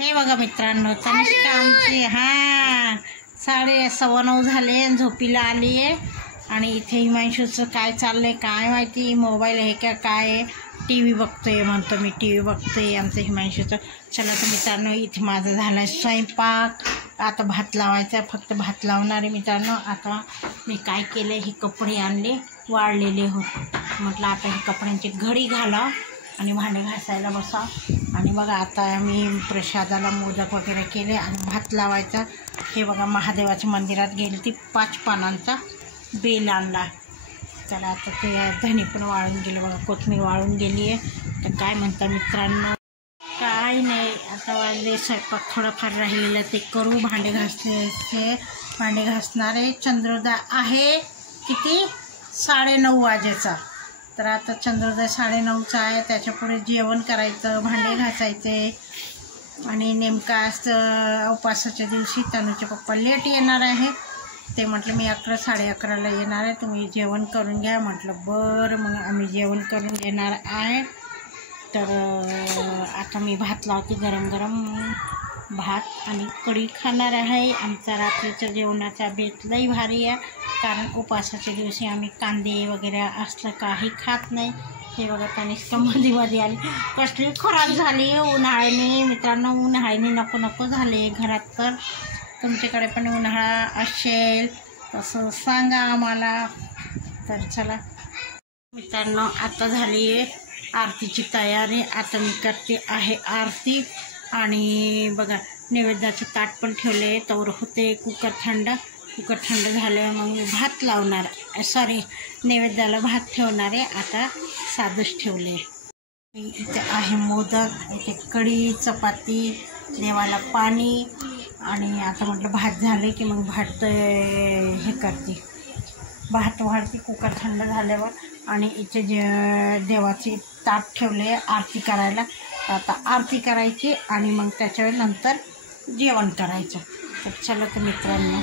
हे बघा मित्रांनो, तनिष्का आमची 9:15 झाले, झोपीला आली आहे. आणि इथे हिमांशूचं काय चाललंय काय माहिती, मोबाईल आहे का काय, टी व्ही बघतोय म्हणतो. मी टी व्ही बघतोय आमचं हिमांशूचं. चला तर मित्रांनो, इथे माझा झाला स्वयंपाक. आता भात लावायचा, फक्त भात लावणार आहे मित्रांनो. आता मी काय केलं, हे कपडे आणले वाळलेले होते, म्हटलं आता हे कपड्यांची घडी घाला आणि भांडे घासायला बसा. आणि बघा आता मी प्रसादाला मोदक वगैरे केले आणि भात लावायचा. हे बघा महादेवाच्या मंदिरात गेली ती 5 पानांचा बेल आणला. चला आता ते धणे पण वाळून गेले बघा, कोथिंबीर वाळून गेली आहे. तर काय म्हणता मित्रांनो, काय नाही, आता वाजले स्वयंपाक थोडंफार राहिलेलं ते करू. भांडे घासणारे. चंद्रोदय आहे किती 9:30 वाजेचा. तर आता चंद्रोदय 9:30चा आहे. त्याच्या पुढे जेवण करायचं, भांडे घासायचे. आणि नेमका आज उपासाच्या दिवशी तनूचे पप्पा लेट येणार आहे. ते म्हटलं मी 11 साडे11ला येणार आहे, तुम्ही जेवण करून घ्या. म्हटलं बरं, मग आम्ही जेवण करून घेणार आहे. तर आता मी भात लावते, गरम गरम भात आणि कढी खाणार आहे. आमचा रात्रीच्या जेवणाचा बेत लई भारी आहे, कारण उपासाच्या दिवशी आम्ही कांदे वगैरे असलं काही खात नाही. हे बघा तनिष्का मध्ये आली, कसली खराब झाली उन्हाळ्याने. मित्रांनो, उन्हाळ्याने नको नको झाले घरात. तर तुमच्याकडे पण उन्हाळा असेल तसं सांगा आम्हाला. तर चला मित्रांनो, आता झाली आहे आरतीची तयारी. आता मी करते आहे आरती. आणि बघा नैवेद्याचं ताट पण ठेवले, तवर होते कुकर थंड झालं मग मी भात लावणार. नैवेद्याला भात भात आहे. आता साधंच ठेवले. इथे आहे मोदक, इथे कढी, चपाती, देवाला पाणी. आणि आता म्हटलं भात झाले की मग भात हे करते, भात वाढते कुकर थंड झाल्यावर. आणि इथे देवाची ताट ठेवले आरती करायला. आता आरती करायची आणि मग त्याच्यावर नंतर जेवण करायचं. तर चला तर मित्रांनो.